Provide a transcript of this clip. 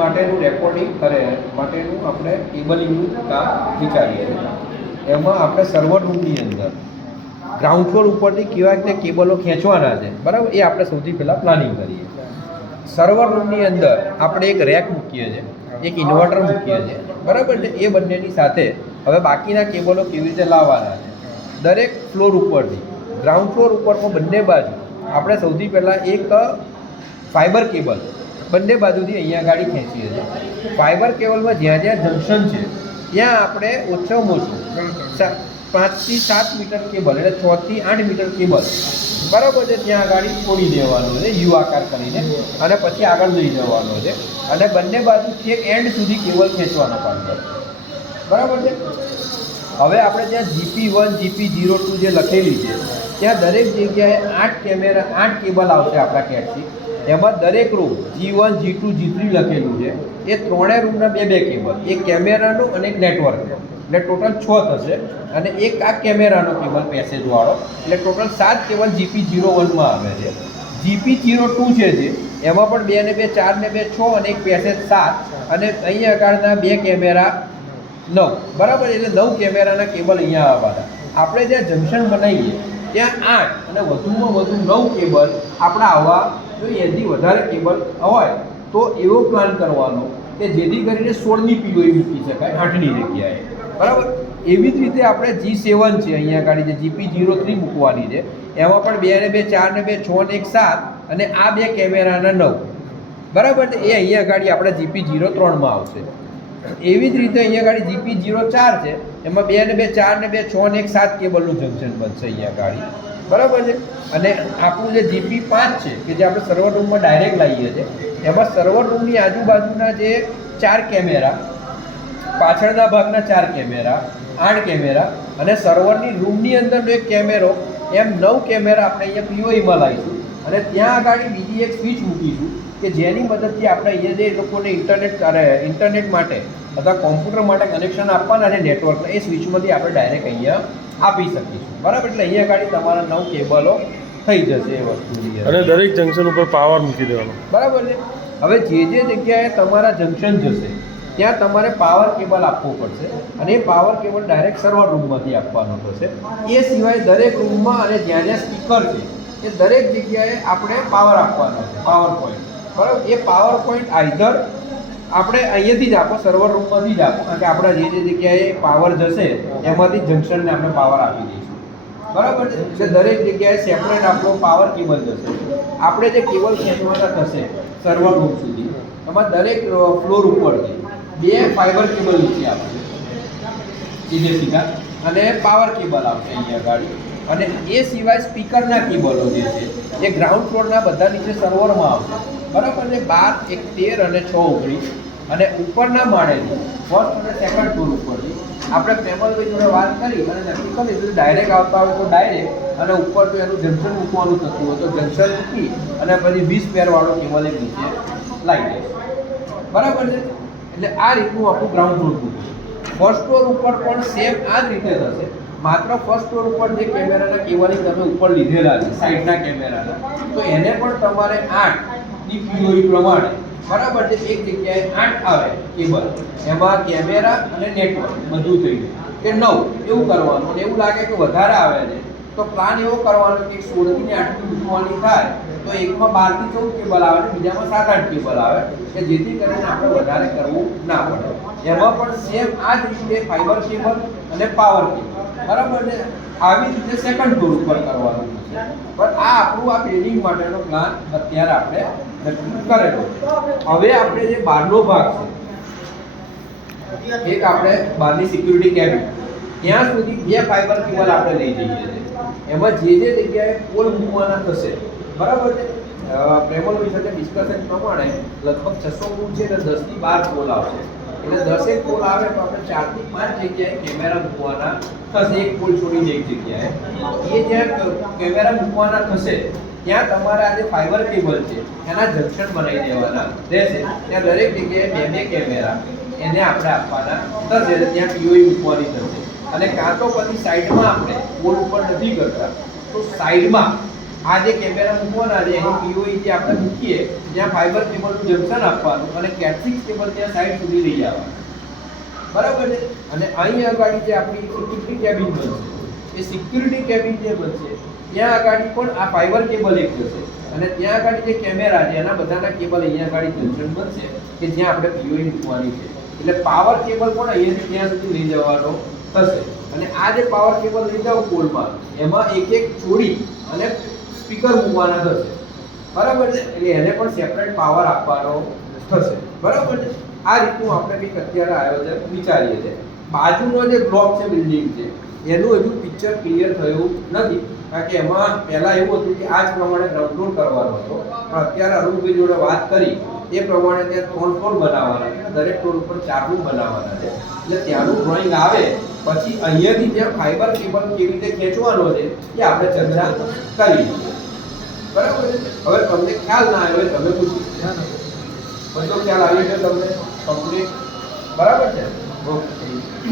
માટેનું રેકોર્ડિંગ કરે માટેનું આપણે કેબલિંગનું કામ વિચારીએ છીએ. એમાં આપણે સર્વર રૂમની અંદર ગ્રાઉન્ડ ફ્લોર ઉપરથી કેવા રીતે કેબલો ખેંચવાના છે, બરાબર, એ આપણે સૌથી પહેલાં પ્લાનિંગ કરીએ. સર્વર રૂમની અંદર આપણે એક રેક મૂકીએ છીએ, એક ઇન્વર્ટર મૂકીએ છીએ, બરાબર છે. એ બંનેની સાથે હવે બાકીના કેબલો કેવી રીતે લાવવાના છે, દરેક ફ્લોર ઉપરથી ગ્રાઉન્ડ ફ્લોર ઉપરમાં બંને બાજુ આપણે સૌથી પહેલાં એક ફાઇબર કેબલ બંને બાજુથી અહીંયા ગાડી ખેંચીએ છીએ. ફાઇબર કેબલમાં જ્યાં જ્યાં જંકશન છે ત્યાં આપણે ઓછામાં ઓછું 5 થી 7 મીટર કેબલ એટલે 6 થી 8 મીટર કેબલ, બરાબર છે, ત્યાં ગાડી છોડી દેવાનો છે યુ આકાર કરીને, અને પછી આગળ લઈ જવાનો છે, અને બંને બાજુ છેક એન્ડ સુધી કેબલ ખેંચવાનો કામ કરે, બરાબર છે. હવે આપણે ત્યાં GP1 GP02 જે લખેલી છે ત્યાં દરેક જગ્યાએ 8 કેબલ આવશે આપણા કેટથી. એમાં દરેક રૂમ G1 G2 G3 લખેલું છે, એ ત્રણેય રૂમના બે કેબલ, એક કેમેરાનું અને એક નેટવર્કનું, એટલે ટોટલ 6 થશે, અને એક આ કેમેરાનો કેબલ પેસેજવાળો, એટલે ટોટલ 7 કેબલ GP01માં આવે છે. GP02 છે જે એમાં પણ 2 ને 2 4 ને 2 6 અને એક પેસેજ 7, અને અહીં આગળના 2 કેમેરા 9, બરાબર, એટલે 9 કેમેરાના કેબલ અહીંયા આવવાના. આપણે જ્યાં જંકશન બનાવીએ ત્યાં 8 અને વધુમાં વધુ 9 કેબલ આપણા આવવા જોઈએ. એથી વધારે કેબલ હોય તો એવો પ્લાન કરવાનો કે જેથી કરીને 16ની POE મૂકી શકાય 8ની જગ્યાએ, બરાબર. એવી જ રીતે આપણે G7 છે અહીંયા ગાડી જે GP03 મૂકવાની છે, એમાં પણ 2 ને 2 4 ને 2 6 ને 1 7, અને આ 2 કેમેરાના 9, બરાબર છે. એ અહીંયા ગાડી આપણે GP03માં આવશે. એવી જ રીતે અહીંયા ગાડી GP04 છે, એમાં 2 ને 2 4 ને 2 6 ને 1 7 કેબલનું જંકશન બનશે અહીંયા ગાડી, બરાબર છે. અને આપણું જે GP5 છે કે જે આપણે સર્વર રૂમમાં ડાયરેક્ટ લાવીએ છીએ, એમાં સર્વર રૂમની આજુબાજુના જે 4 કેમેરા, પાછળના ભાગના 4 કેમેરા, 8 કેમેરા, અને સર્વરની રૂમની અંદરનો એક કેમેરો, એમ 9 કેમેરા આપણે અહીંયા POEમાં લાવીશું. અને ત્યાં આગળ બીજી એક સ્વિચ મૂકીશું કે જેની મદદથી આપણે અહીંયા જે લોકોને ઇન્ટરનેટ માટે અથવા કોમ્પ્યુટર માટે કનેક્શન આપવાના છે નેટવર્કના, એ સ્વિચમાંથી આપણે ડાયરેક્ટ અહીંયા આપી શકીશું, બરાબર. એટલે અહીંયા આગળ તમારા 9 કેબલો થઈ જશે એ વસ્તુની, અને દરેક જંકશન ઉપર પાવર મૂકી દેવાનો, બરાબર છે. હવે જે જગ્યાએ તમારા જંકશન જશે ત્યાં તમારે પાવર કેબલ આપવો પડશે, અને એ પાવર કેબલ ડાયરેક્ટ સર્વર રૂમમાંથી આપવાનો થશે. એ સિવાય દરેક રૂમમાં અને જ્યાં જ્યાં સ્પીકર છે એ દરેક જગ્યાએ આપણે પાવર આપવાનો છે, પાવર પોઈન્ટ, બરાબર. એ પાવર પોઈન્ટ આઈધર આપણે અહીંયાથી જ આપો, સર્વર રૂમમાંથી જ આપો, કારણ કે આપણા જે જગ્યાએ પાવર જશે એમાંથી જંકશનને આપણે પાવર આપી દઈશું, બરાબર છે. એટલે દરેક જગ્યાએ સેપરેટ આપણો પાવર કેબલ જશે. આપણે જે કેબલ ખેંચવાના થશે સર્વર રૂમ સુધી, એમાં દરેક ફ્લોર ઉપરથી 2 ફાઇબર કેબલ નીચે આવશે સીધા, અને પાવર કેબલ આવશે અહીંયા ગાડી. અને એ સિવાય સ્પીકરના કેબલો જે છે એ ગ્રાઉન્ડ ફ્લોરના બધા નીચે સર્વરમાં આવશે, બરાબર છે. 12 1 13 અને 6 19, અને ઉપરના માળેથી ફર્સ્ટ અને સેકન્ડ ફ્લોર ઉપરથી આપણે પેમલભાઈ જોડે વાત કરી અને નક્કી કરી દીધું ડાયરેક્ટ આવતા હોય તો ડાયરેક્ટ, અને ઉપર તો એનું જંકશન મૂકવાનું થતું હોય તો જંકશન મૂકી અને પછી 20 પેરવાળો કેબલ એક નીચે લાવી દેશે, બરાબર છે. એટલે આ રીતનું આપણું ગ્રાઉન્ડ ફ્લોર મૂકવું. ફર્સ્ટ ફ્લોર ઉપર પણ સેમ આ જ રીતે થશે, માત્ર ફર્સ્ટ ફ્લોર ઉપર જે કેમેરાના કેબલિંગ તમે ઉપર લીધેલા છે સાઈડના કેમેરાના, તો એને પણ તમારે 8ની POE પ્રમાણે, બરાબર છે, એક જગ્યાએ 8 આવે કેબલ, એમાં કેમેરા અને નેટવર્ક બધું થઈ ગયું કે 9 એવું કરવાનું. અને એવું લાગે કે વધારે આવે છે તો પ્લાન એવો કરવાનો કે 16 થી 8 મૂકવાની થાય તો એકમાં 12 થી 14 કેબલ આવે, બીજામાં 7-8 કેબલ આવે, કે જેથી કરીને આપણે વધારે કરવું ના પડે. એમાં પણ સેમ આ જ રીતે ફાઇબર કેબલ અને પાવર કેબલ, બરાબર છે, આવી રીતે સેકન્ડ ફ્લોર ઉપર કરવાનું છે. પણ આ આપણું આ બિલ્ડિંગ માટેનો પ્લાન અત્યારે આપણે નક્કી કરેલો. હવે આપણે જે બહારનો ભાગ છે, એક આપણે બહારની સિક્યુરિટી કેબિન, ત્યાં સુધી 2 ફાઇબર કેબલ આપણે લઈ જઈએ છીએ. એમાં જે જગ્યાએ પોલ મૂકવાના થશે, બરાબર છે, પ્રેમલભાઈ સાથે ડિસ્કશન પ્રમાણે લગભગ 600 પોલ છે એટલે 10 થી 12 પોલ આવશે. એટલે 10 પોલ આવે તો આપણે 4 થી 5 જગ્યાએ કેમેરા મૂકવાના થશે, એક પોલ છોડીને એક જગ્યાએ. એ જ્યાં કેમેરા મૂકવાના થશે ત્યાં તમારે આ જે ફાઇબર કેબલ છે એના જંકશન બનાવી દેવાના રહેશે. ત્યાં દરેક જગ્યાએ 2 કેમેરા એને આપણે આપવાના થશે, એટલે ત્યાં POE મૂકવાની થશે. અને કાં તો પછી સાઈડમાં આપણે પોલ ઉપર નથી કરતા તો સાઈડમાં આ જે કેમેરા મૂકવાના છે એની પીઓઈ જે આપણે મૂકીએ ત્યાં ફાઈબર કેબલનું જંકશન આપવાનું અને કેટ6 કેબલ ત્યાં સાઈડ સુધી લઈ આવવાનું. બરાબર છે. અને અહીં આગળ જે આપણી સિક્યુરિટી કેબિન બનશે એ સિક્યુરિટી કેબિન જે બનશે ત્યાં આગળ પણ આ ફાઈબર કેબલ એક જશે અને ત્યાં આગળ જે કેમેરા છે એના બધાના કેબલ અહીંયા આગળ જંકશન બનશે કે જ્યાં આપણે પીઓઈ મૂકવાની છે. એટલે પાવર કેબલ પણ અહીંયાથી ત્યાં સુધી લઈ જવાનો થશે. અને આ જે પાવર કેબલ લઈ જાવ પોલમાં એમાં એક એક જોડી અને સ્પીકર મૂકવાના થશે. બરાબર છે. એટલે એને પણ સેપરેટ પાવર આપવાનો થશે. બરાબર છે. આ રીતનું આપણે કંઈક અત્યારે આયોજન વિચારીએ છીએ. બાજુનો જે બ્લોક છે બિલ્ડિંગ છે એનું હજુ પિક્ચર ક્લિયર થયું નથી કારણ કે એમાં પહેલા એવું હતું કે આ જ પ્રમાણે ગ્રાઉન્ડ ફ્લોર કરવાનો હતો પણ અત્યારે અરુણભાઈ જોડે વાત કરી એ પ્રમાણે ત્યાં 3 ફ્લોર બનાવવાના છે. દરેક ફ્લોર ઉપર 4 રૂમ બનાવવાના છે. એટલે ત્યાંનું ડ્રોઈંગ આવે પછી અહીંયાથી ત્યાં ફાઈબર કેબલ કેવી રીતે ખેંચવાનો છે એ આપણે ચર્ચા કરી. બરાબર છે. હવે તમને ખ્યાલ ના આવ્યો તમે પૂછી બધો ખ્યાલ આવી ગયો તમને કમ્પ્લીટ. બરાબર છે. ઓકે.